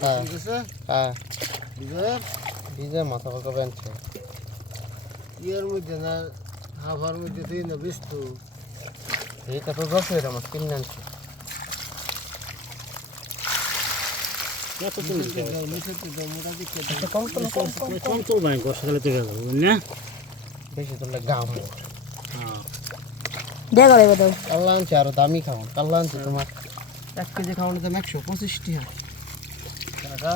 হ্যাঁ। হ্যাঁ। বিজয়ের ডিজে মাথা পাকা বানছে ইয়ের মধ্যে না হাফার মধ্যে তুই না ব্যস্ত এইটা তো দশ হয়ে আমার কিনে আনছে। কম তো তো গেল না? বেশি গাম। হ্যাঁ। দেখা আরও দামি খাওয়ান কাল্লা আনছে তোমার। এক কেজি খাওয়ানো দাম একশো পঁচিশ টাকা। টাটা।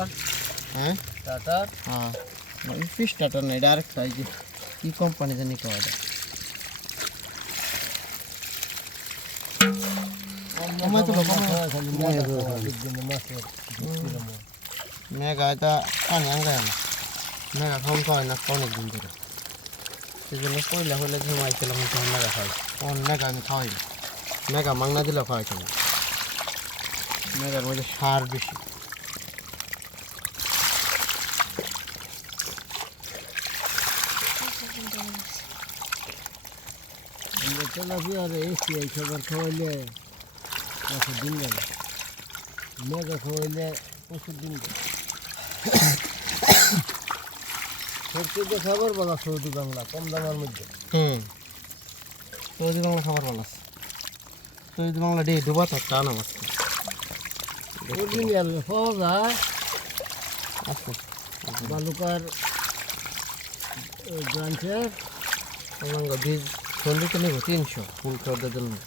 হ্যাঁ? টাটা। হ্যাঁ। ফিস টাটা নাই ডাইরেক্ট এই যে কি কোম্পানি জানি খাওয়া যায় মেঘা এটা পানি আঙ্গায় না মেঘা খাওয়ান খাওয়াই না অনেক দিন ধরে। সেই জন্য পয়লা ঘুমাইছিলাম তখন মেঘা খাই তখন মেঘা আমি খাওয়াই মেঘা মাংনা দিলে খাওয়াইছিলাম মেঘার মধ্যে সার বেশি। আমরা তেলাপিয়া আর এসি এই খাবার খাওয়াইলে ওষুধ দিন গেল মেঘা খাওয়াইলে ওষুধ দিন গেল সবচেয়ে খাবার বলা সৌদি বাংলা কম দামের মধ্যে হুম। সৌদি বাংলা খাবার আছে সৌদি বাংলা ডে ডুবা তো টান আমার। পাওয়া যায় আচ্ছা। বালুকার Ee, brancher. Ondan biz sonraki ne bu? 300 full kadar dalmış.